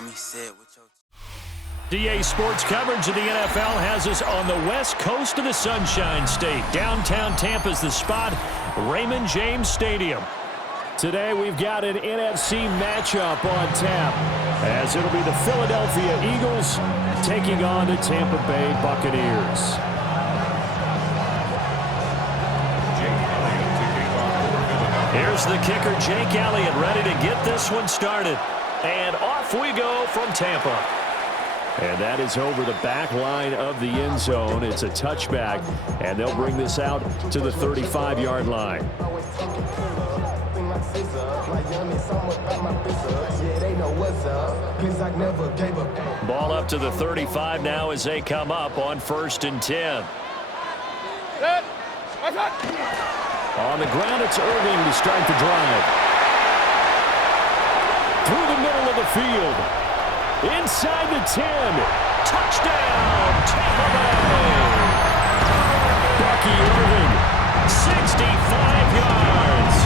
homie said with your DA Sports coverage of the NFL has us on the west coast of the Sunshine State. Downtown Tampa's the spot, Raymond James Stadium. Today we've got an NFC matchup on tap, as it'll be the Philadelphia Eagles taking on the Tampa Bay Buccaneers. Here's the kicker, Jake Elliott, ready to get this one started. And off we go from Tampa. And that is over the back line of the end zone. It's a touchback, and they'll bring this out to the 35-yard line. Ball up to the 35 now as they come up on 1st and 10. On the ground, it's Irving to start the drive. Through the middle of the field. Inside the 10. Touchdown, Tampa Bay. Bucky Irving, 65 yards.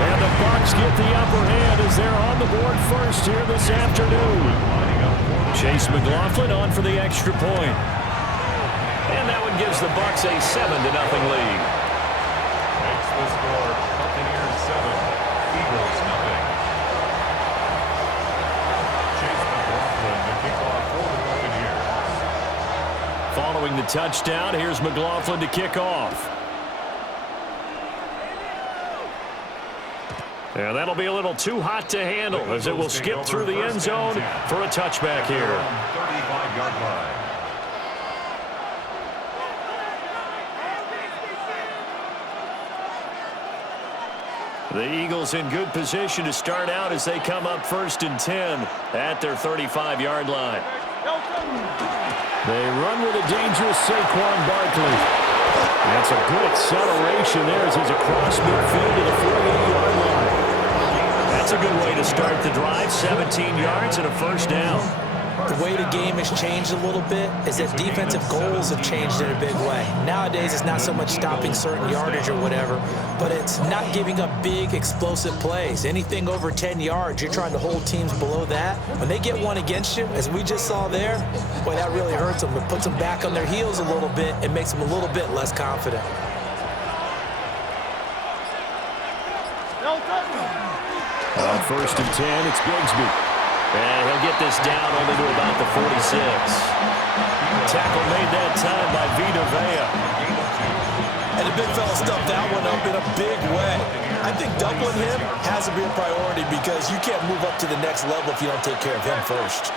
And the Bucs get the upper hand as they're on the board first here this afternoon. Chase McLaughlin on for the extra point. And that one gives the Bucs a 7-0 lead. Makes the score Buccaneers 7, Eagles 0. Chase McLaughlin, the kickoff for the Buccaneers. Following the touchdown, here's McLaughlin to kick off. And that'll be a little too hot to handle as it will skip through the end zone for a touchback here. 35-yard line. The Eagles in good position to start out as they come up 1st and 10 at their 35-yard line. They run with a dangerous Saquon Barkley. That's a good acceleration there as he's across midfield to the 48-yard line. That's a good way to start the drive, 17 yards and a first down. The way the game has changed a little bit is that defensive goals have changed in a big way. Nowadays, it's not so much stopping certain yardage or whatever, but it's not giving up big, explosive plays. Anything over 10 yards, you're trying to hold teams below that. When they get one against you, as we just saw there, boy, that really hurts them. It puts them back on their heels a little bit and makes them a little bit less confident. On 1st and 10, it's Bigsby. And he'll get this down only to about the 46. Tackle made that time by Vita Vea. And the big fella stuffed that one up in a big way. I think doubling him has to be a priority because you can't move up to the next level if you don't take care of him first.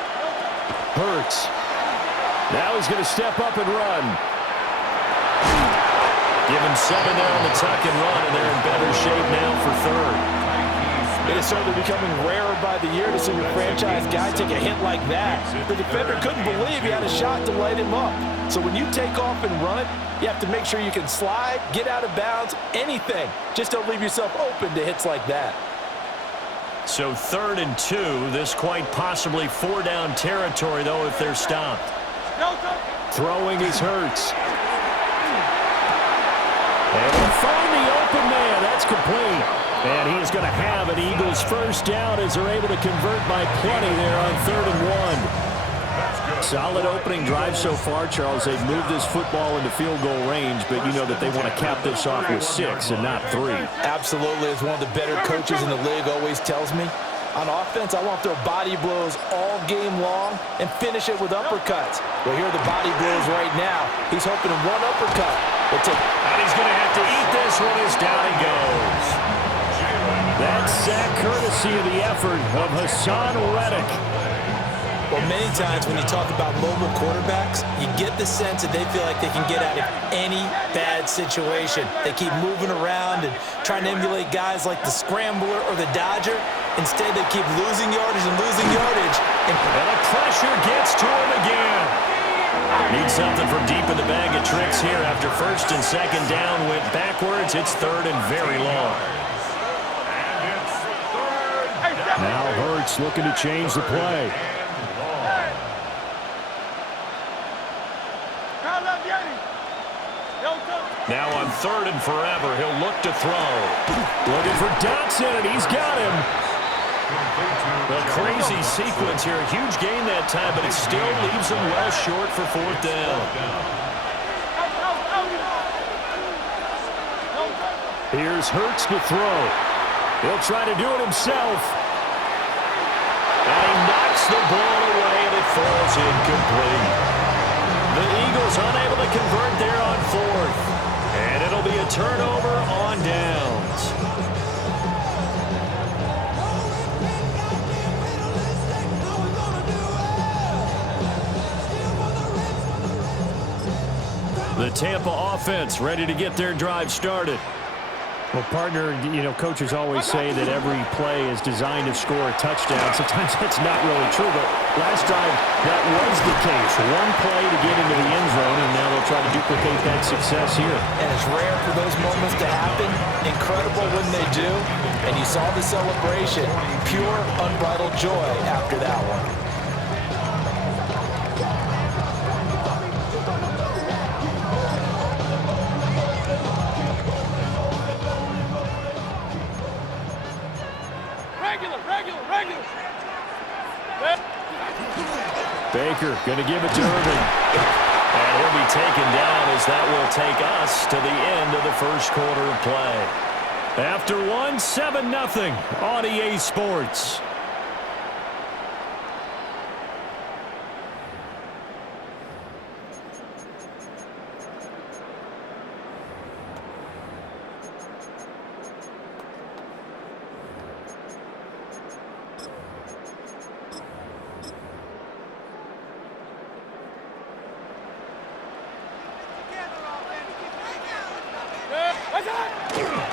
Hurts. Now he's going to step up and run. Give him 7 there on the tuck and run, and they're in better shape now for 3rd. It is certainly becoming rarer by the year to see your franchise guy take a hit like that. The defender couldn't believe he had a shot to light him up. So when you take off and run, you have to make sure you can slide, get out of bounds, anything. Just don't leave yourself open to hits like that. So 3rd and 2, this quite possibly 4-down territory, though, if they're stopped. Throwing is Hurts. And they'll find the open man. That's complete. And he is going to have an Eagles first down as they're able to convert by plenty there on 3rd and 1. Solid opening drive so far, Charles. They've moved this football into field goal range, but you know that they want to cap this off with 6 and not 3. Absolutely. As one of the better coaches in the league always tells me, on offense, I want their body blows all game long and finish it with uppercuts. Well, here are the body blows right now. He's hoping in one uppercut. And he's going to have to eat this one as down he goes. That sack courtesy of the effort of Hassan Reddick. Well, many times when you talk about mobile quarterbacks, you get the sense that they feel like they can get out of any bad situation. They keep moving around and trying to emulate guys like the Scrambler or the Dodger. Instead, they keep losing yardage and losing yardage. And the pressure gets to him again. Need something from deep in the bag of tricks here after 1st and 2nd down went backwards. It's 3rd and very long. Now Hurts looking to change the play. Now on 3rd and forever, he'll look to throw. Looking for Dotson, and he's got him. A crazy sequence here. A huge gain that time, but it still leaves them well short for fourth down. Here's Hurts to throw. He'll try to do it himself. And he knocks the ball away, and it falls incomplete. The Eagles unable to convert there on fourth. And it'll be a turnover on downs. The Tampa offense ready to get their drive started. Well, partner, coaches always say that every play is designed to score a touchdown. Sometimes that's not really true, but last drive, that was the case. One play to get into the end zone, and now they'll try to duplicate that success here. And it's rare for those moments to happen. Incredible when they do. And you saw the celebration. Pure, unbridled joy after that one. Baker going to give it to Irving. And he'll be taken down as that will take us to the end of the first quarter of play. After one, 7-0 on EA Sports.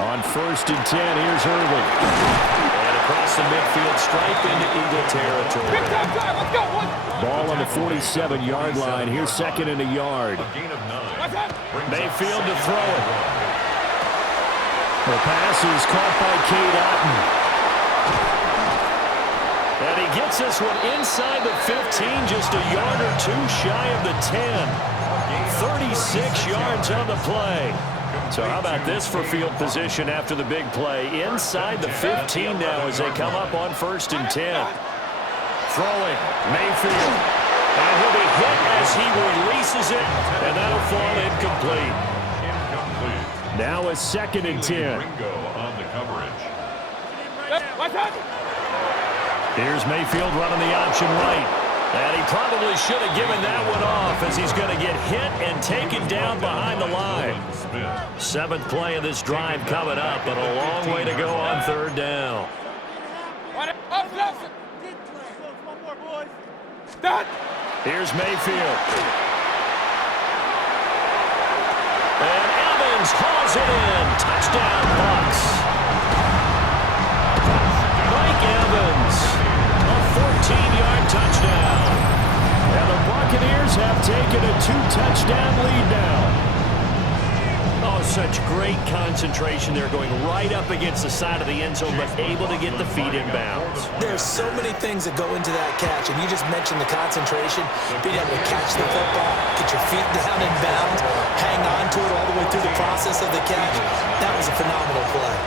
On 1st and 10, here's Irving. And across the midfield stripe into Eagle territory. Ball on the 47-yard line. Here's 2nd and a yard. Mayfield to throw it. The pass is caught by Cade Otton. And he gets this one inside the 15, just a yard or two shy of the 10. 36 yards on the play. So how about this for field position after the big play? Inside the 15 now as they come up on 1st and 10. Throwing, Mayfield. And he'll be hit as he releases it, and that'll fall incomplete. Now a 2nd and 10. Here's Mayfield running the option right. And he probably should have given that one off as he's going to get hit and taken down behind the line. 7th play of this drive coming up, but a long way to go on 3rd down. Here's Mayfield. And Evans hauls it in. Touchdown, Bucs. Mike Evans, a 14-yard touchdown. And the Buccaneers have taken a 2-touchdown lead now. Oh, such great concentration there, going right up against the side of the end zone, but able to get the feet in bounds. There's so many things that go into that catch, and you just mentioned the concentration, being able to catch the football, get your feet down in bounds, hang on to it all the way through the process of the catch. That was a phenomenal play.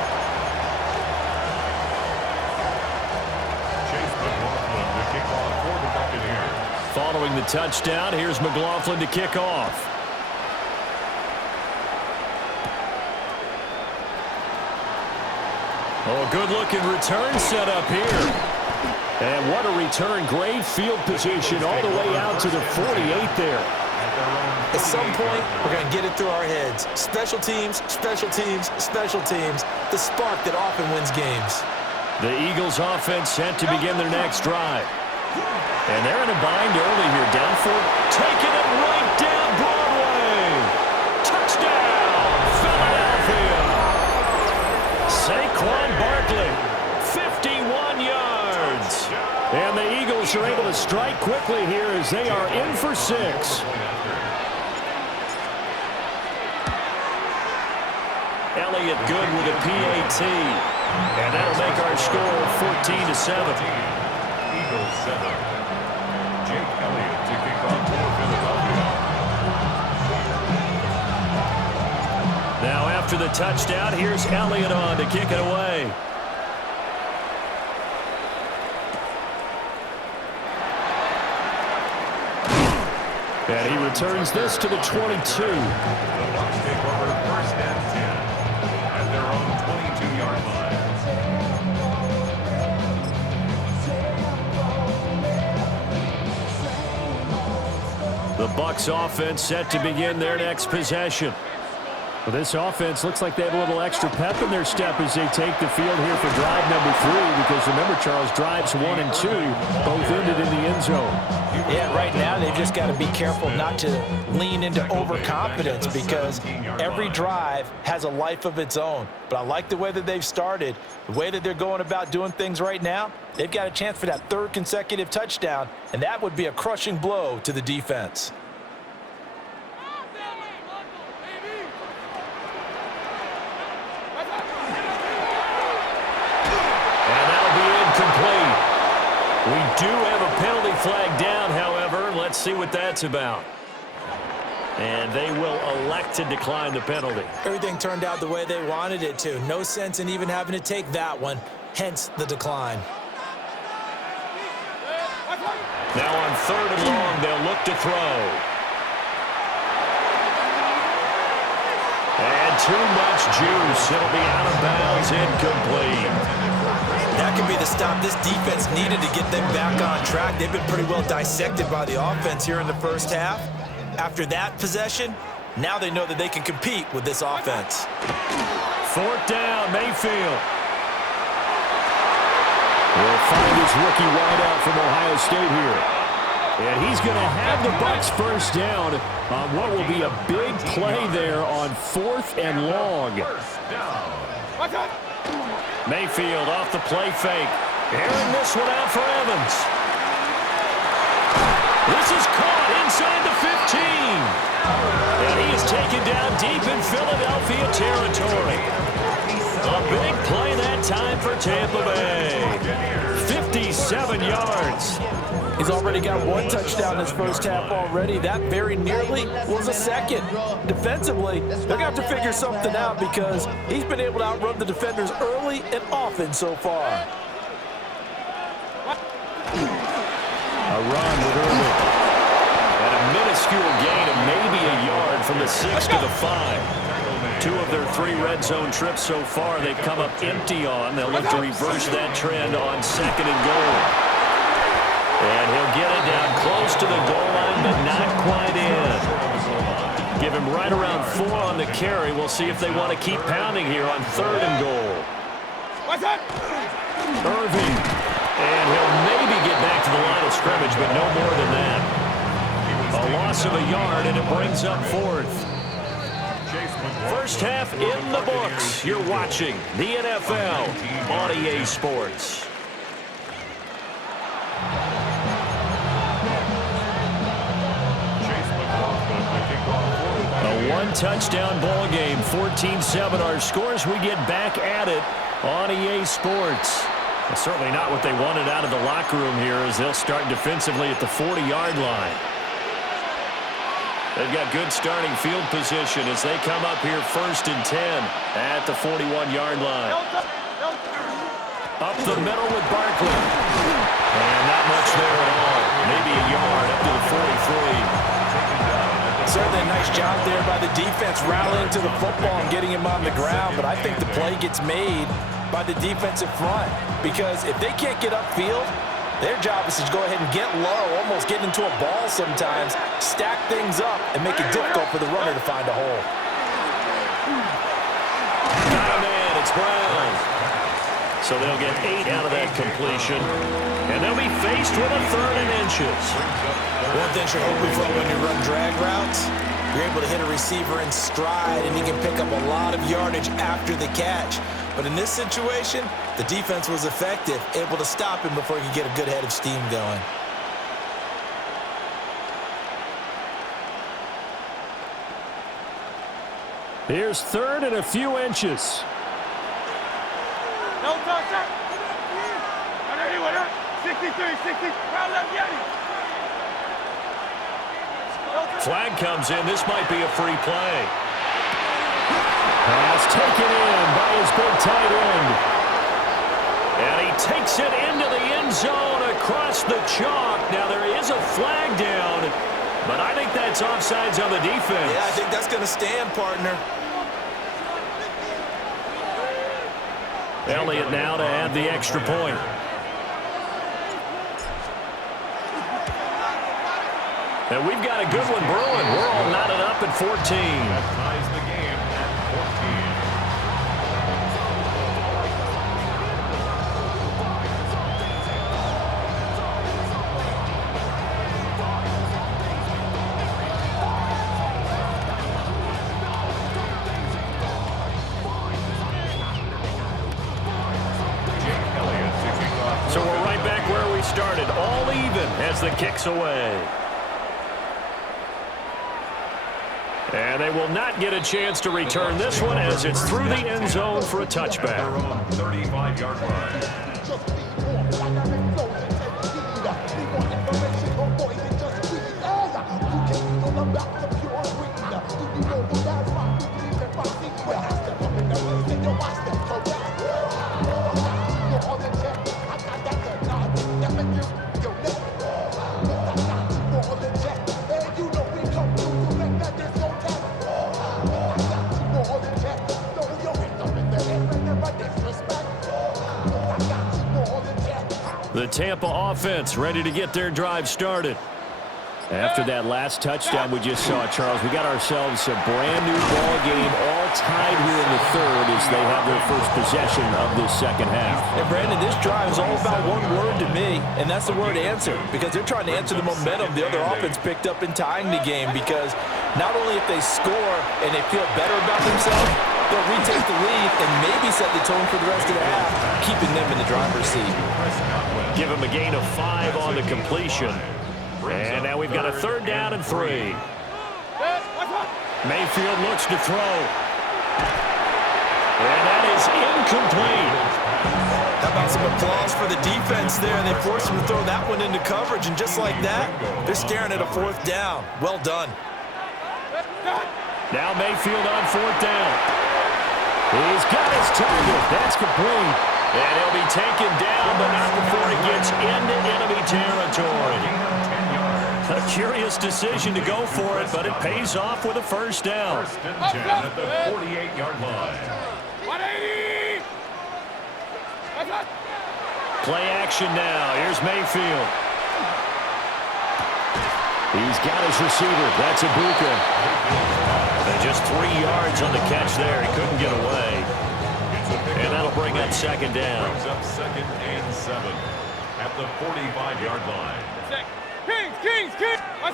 Following the touchdown, here's McLaughlin to kick off. Oh, good-looking return set up here. And what a return. Great field position all the way out to the 48 there. At some point, we're going to get it through our heads. Special teams, special teams, special teams. The spark that often wins games. The Eagles offense set to begin their next drive. And they're in a bind early here. Down for it. Taking it right down Broadway. Touchdown, Philadelphia. Saquon Barkley, 51 yards. And the Eagles are able to strike quickly here as they are in for 6. Elliott good with a PAT. And that'll make our score 14-7. Eagles 7. Jake Elliott to kick off for Philadelphia. Now after the touchdown, here's Elliott on to kick it away. And he returns this to the 22. The Bucs take over 1st and 10 at their own 22-yard line. The Bucs offense set to begin their next possession. Well, this offense looks like they have a little extra pep in their step as they take the field here for drive number 3, because remember, Charles, drives 1 and 2 both ended in the end zone. Yeah, right now they've just got to be careful not to lean into overconfidence, because every drive has a life of its own. But I like the way that they've started, the way that they're going about doing things right now. They've got a chance for that 3rd consecutive touchdown, and that would be a crushing blow to the defense. Complete. We do have a penalty flag down, however. Let's see what that's about. And they will elect to decline the penalty. Everything turned out the way they wanted it to. No sense in even having to take that one, hence the decline. Now on 3rd and long, they'll look to throw. And too much juice. It'll be out of bounds, incomplete. That could be the stop this defense needed to get them back on track. They've been pretty well dissected by the offense here in the first half. After that possession, now they know that they can compete with this offense. 4th down, Mayfield. We'll find his rookie wideout from Ohio State here. And he's going to have the Bucs first down on what will be a big play there on 4th and long. Mayfield off the play fake. Airing this one out for Evans. This is caught inside the 15. And he is taken down deep in Philadelphia territory. A big play that time for Tampa Bay. 57 yards. He's already got 1 touchdown in his first half already. That very nearly was a 2nd. Defensively, they're going to have to figure something out, because he's been able to outrun the defenders early and often so far. A run with Irving. And a minuscule gain of maybe a yard from the 6 to the 5. 2 of their 3 red zone trips so far they've come up empty on. They'll look to reverse that trend on 2nd and goal. And he'll get it down close to the goal line, but not quite in. Give him right around 4 on the carry. We'll see if they want to keep pounding here on 3rd and goal. Irving. And he'll maybe get back to the line of scrimmage, but no more than that. A loss of a yard, and it brings up 4th. First half in the books. You're watching the NFL on EA Sports. A 1-touchdown ball game, 14-7 our scores. We get back at it on EA Sports. Well, certainly not what they wanted out of the locker room here, as they'll start defensively at the 40-yard line. They've got good starting field position as they come up here 1st and 10 at the 41-yard line. Up the middle with Barkley. And not much there at all. Maybe a yard up to the 43. Certainly a nice job there by the defense, rallying to the football and getting him on the ground. But I think the play gets made by the defensive front, because if they can't get upfield, their job is to go ahead and get low, almost get into a ball sometimes, stack things up, and make it difficult for the runner to find a hole. Got a man, it's Brown. So they'll get 8 out of that completion, and they'll be faced with a 3rd and inches. One thing you're hoping for when you run drag routes, you're able to hit a receiver in stride, and he can pick up a lot of yardage after the catch. But in this situation, the defense was effective, able to stop him before he could get a good head of steam going. Here's 3rd and a few inches. No touch, sir. 63, 60. Flag comes in. This might be a free play. Pass taken in by his big tight end. And he takes it into the end zone across the chalk. Now there is a flag down, But I think that's offsides on the defense. Yeah, I think that's going to stand, partner. Elliott now to add the extra point. And we've got a good one brewing. We're all knotted up at 14. That ties the game at 14. So we're right back where we started, all even as the kick's away. And they will not get a chance to return this one as it's through the end zone for a touchback. 35-yard line. The Tampa offense ready to get their drive started. After that last touchdown we just saw, Charles, we got ourselves a brand-new ball game, all tied here in the third as they have their first possession of this second half. And, Brandon, this drive is all about one word to me, and that's the word answer, because they're trying to answer the momentum the other offense picked up in tying the game, because not only if they score and they feel better about themselves, they'll retake the lead and maybe set the tone for the rest of the half, keeping them in the driver's seat. Give them a gain of 5 on the completion. And now we've got a third down and 3. Mayfield looks to throw. And that is incomplete. How about some applause for the defense there? They forced him to throw that one into coverage, and just like that, they're staring at a fourth down. Well done. Now Mayfield on fourth down. He's got his target. That's complete. And he'll be taken down, but not before he gets into enemy territory. A curious decision to go for it, but it pays off with a first down. First and 10 at the 48-yard line. Play action now. Here's Mayfield. He's got his receiver. That's Ibuka. And just 3 yards on the catch there. He couldn't get away. And that'll bring up second down. Brings up second and 7 at the 45-yard line. Kings! A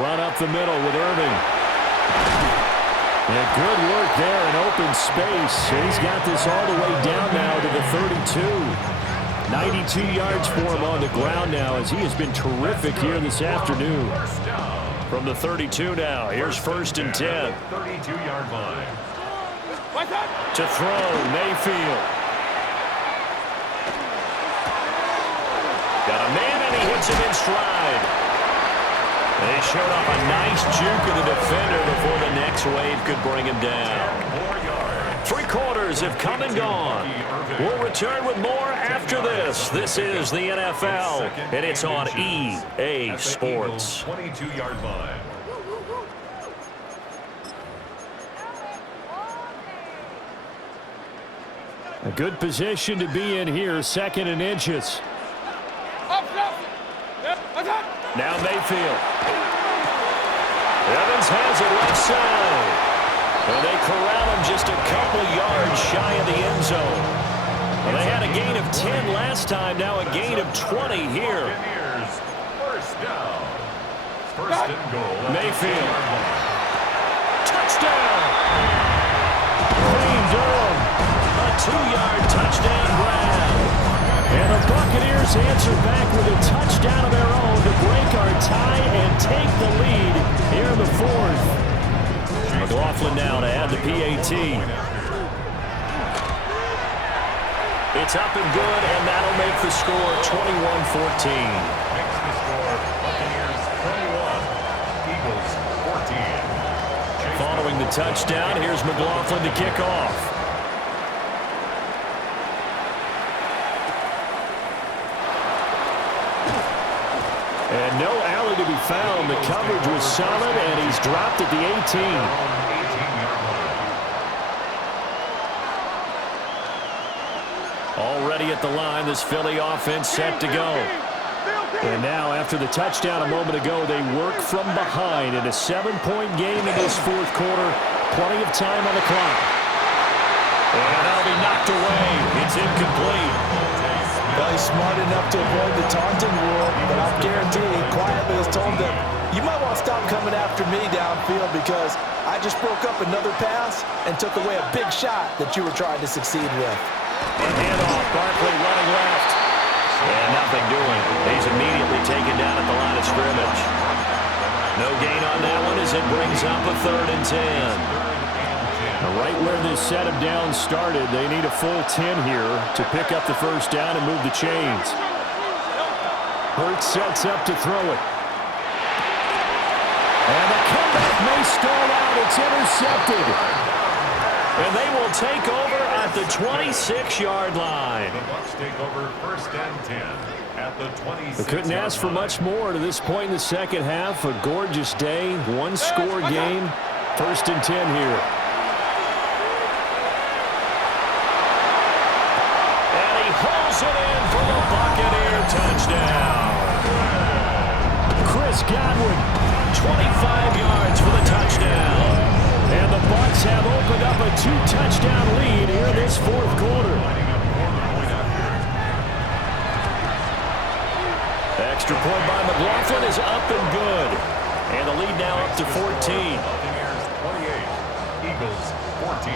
run up the middle with Irving. And good work there in open space. And he's got this all the way down now to the 32. 92 yards for him on the ground now as he has been terrific here this afternoon. From the 32 now, here's first and 10. 32-yard line. To throw, Mayfield. Got a man and he hits him in stride. They showed off a nice juke of the defender before the next wave could bring him down. 3 quarters have come and gone. We'll return with more after this. This is the NFL, and it's on EA Sports. 22-yard line. A good position to be in here, second and inches. Now Mayfield. Evans has it left side. And they corral him just a couple yards shy of the end zone. Well, they had a gain of 10 last time, now a gain of 20 here. Buccaneers, first down. First and goal. Mayfield. Touchdown. Green Durham. A 2-yard touchdown grab. And the Buccaneers answer back with a touchdown of their own to break our tie and take the lead here in the fourth. McLaughlin now to add the PAT. It's up and good, and that'll make the score 21-14. Makes the score Buccaneers 21, Eagles 14. Following the touchdown, here's McLaughlin to kick off. And no alley to be found. The coverage was solid, and he's dropped at the 18. Already at the line, this Philly offense set to go. And now, after the touchdown a moment ago, they work from behind in a 7-point game in this fourth quarter. Plenty of time on the clock. And that'll be knocked away. It's incomplete. Well, he's smart enough to avoid the taunting rule, but I guarantee he quietly has told them, you might want to stop coming after me downfield because I just broke up another pass and took away a big shot that you were trying to succeed with. And handoff, Barkley running left. And nothing doing. He's immediately taken down at the line of scrimmage. No gain on that one as it brings up a 3rd and 10. Now, right where this set of downs started, they need a full 10 here to pick up the first down and move the chains. Hurts sets up to throw it. And the comeback may start out. It's intercepted. And they will take over at the 26-yard line. The Bucs take over 1st and 10 at the 26-yard line. They couldn't ask for much more to this point in the second half. A gorgeous day, one-score game. 1st and 10 here. And he hauls it in for the Buccaneer touchdown. Chris Godwin, 25 yards for the touchdown. and the Bucs have opened up a 2-touchdown lead here this fourth quarter. Extra point by McLaughlin is up and good. And the lead now up to 14. Buccaneers 28, Eagles 14.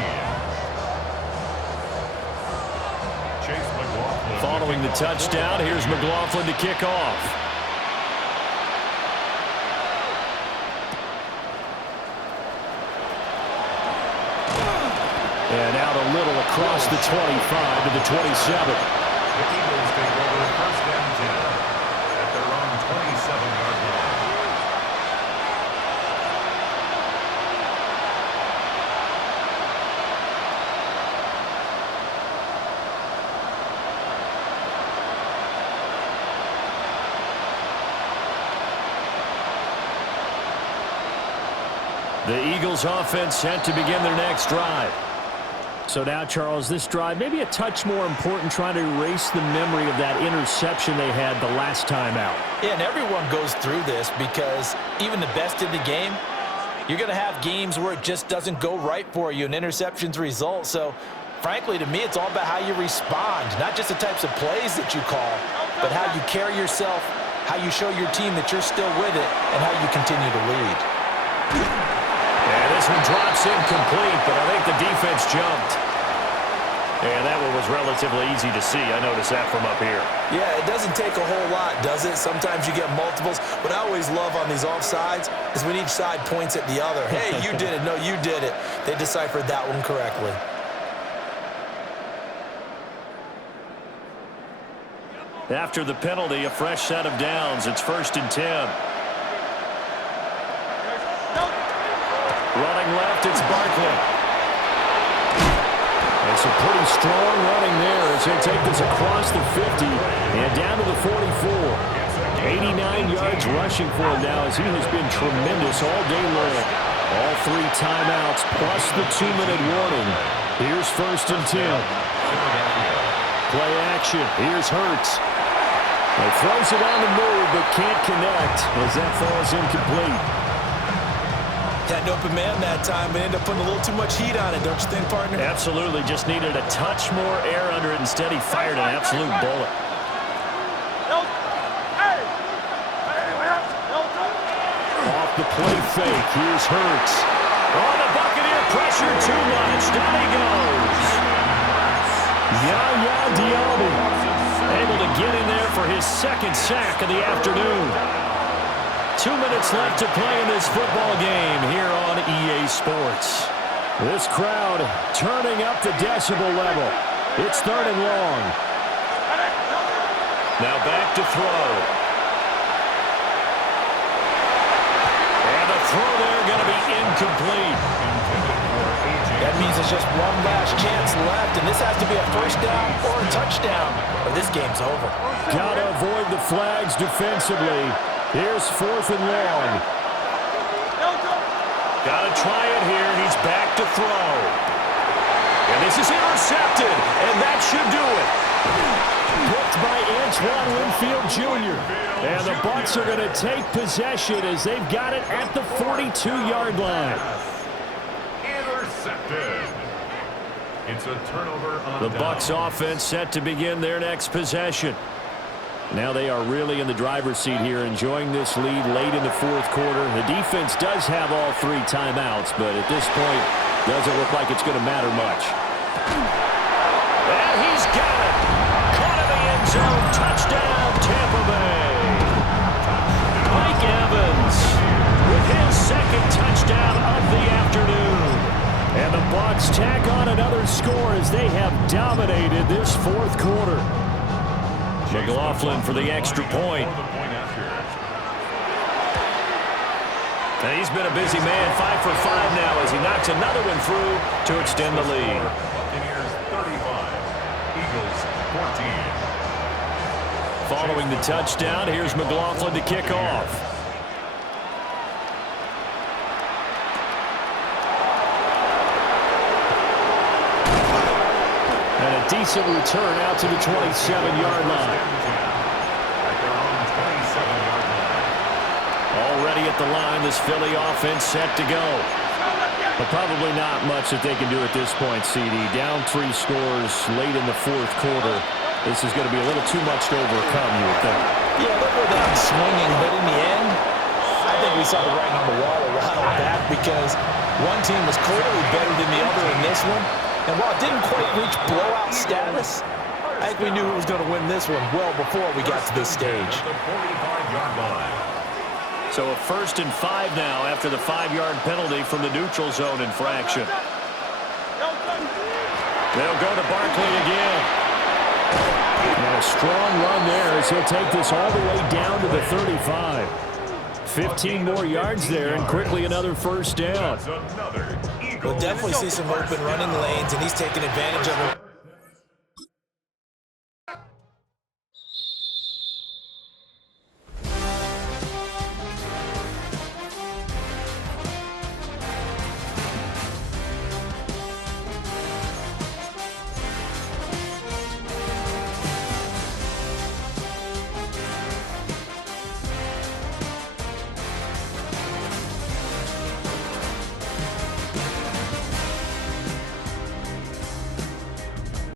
Chase McLaughlin. Following the touchdown, here's McLaughlin to kick off. And out a little across the 25 to the 27. The Eagles take over 1st and 10 at their own 27-yard line. The Eagles offense set to begin their next drive. So now, Charles, this drive maybe a touch more important, trying to erase the memory of that interception they had the last time out. Yeah, and everyone goes through this because even the best in the game, you're going to have games where it just doesn't go right for you and interceptions result. So, frankly, to me, it's all about how you respond, not just the types of plays that you call, but how you carry yourself, how you show your team that you're still with it, and how you continue to lead. And this one drops incomplete, but I think the defense jumped. And that one was relatively easy to see. I noticed that from up here. Yeah, it doesn't take a whole lot, does it? Sometimes you get multiples. What I always love on these offsides is when each side points at the other. Hey, you did it. No, you did it. They deciphered that one correctly. After the penalty, a fresh set of downs. It's 1st and 10. Running left, it's Barkley. And some pretty strong running there as he'll take this across the 50 and down to the 44. 89 yards rushing for him now as he has been tremendous all day long. All 3 timeouts plus the 2-minute warning. Here's 1st and 10. Play action. Here's Hurts. He throws it on the move but can't connect as that falls incomplete. Had an open man that time, but ended up putting a little too much heat on it, don't you think, partner? Absolutely. Just needed a touch more air under it. Instead, he fired an absolute bullet. Off the play fake. Here's Hurts. Oh, the Buccaneer pressure too much. Down he goes. Yaya Diaby able to get in there for his 2nd sack of the afternoon. 2 minutes left to play in this football game here on EA Sports. This crowd turning up the decibel level. It's 3rd and long. Now back to throw. And the throw there going to be incomplete. That means it's just one last chance left, and this has to be a 1st down or a touchdown, or this game's over. Got to avoid the flags defensively. Here's 4th and long. Got to try it here. He's back to throw. And this is intercepted, and that should do it. Picked by Antoine Winfield Jr. And the Bucs are going to take possession as they've got it at the 42-yard line. Intercepted. It's a turnover on The down. Bucs offense set to begin their next possession. Now they are really in the driver's seat here, enjoying this lead late in the 4th quarter. The defense does have all 3 timeouts, but at this point, doesn't look like it's going to matter much. And he's got it. Caught in the end zone. Touchdown, Tampa Bay. Mike Evans with his 2nd touchdown of the afternoon. And the Bucs tack on another score as they have dominated this 4th quarter. McLaughlin for the extra point. And he's been a busy man, 5 for 5 now as he knocks another one through to extend the lead. Buccaneers 35, Eagles 14. Following the touchdown, here's McLaughlin to kick off. And a decent return out to the 27-yard line. At their own 27-yard line. Already at the line, this Philly offense set to go. But probably not much that they can do at this point, CD. Down 3 scores late in the 4th quarter. This is going to be a little too much to overcome, you would think. Yeah, they'll go down swinging, but in the end, I think we saw the writing on the wall a while back because one team was clearly better than the other in this one. And while it didn't quite reach blowout status, I think we knew who was going to win this one well before we got to this stage. The 45-yard line. So a 1st and 5 now after the 5-yard penalty from the neutral zone infraction. They'll go to Barkley again. And a strong run there as he'll take this all the way down to the 35. 15 more yards there and quickly another 1st down. That's another Eagle. We'll definitely see some open running lanes, and he's taking advantage of it.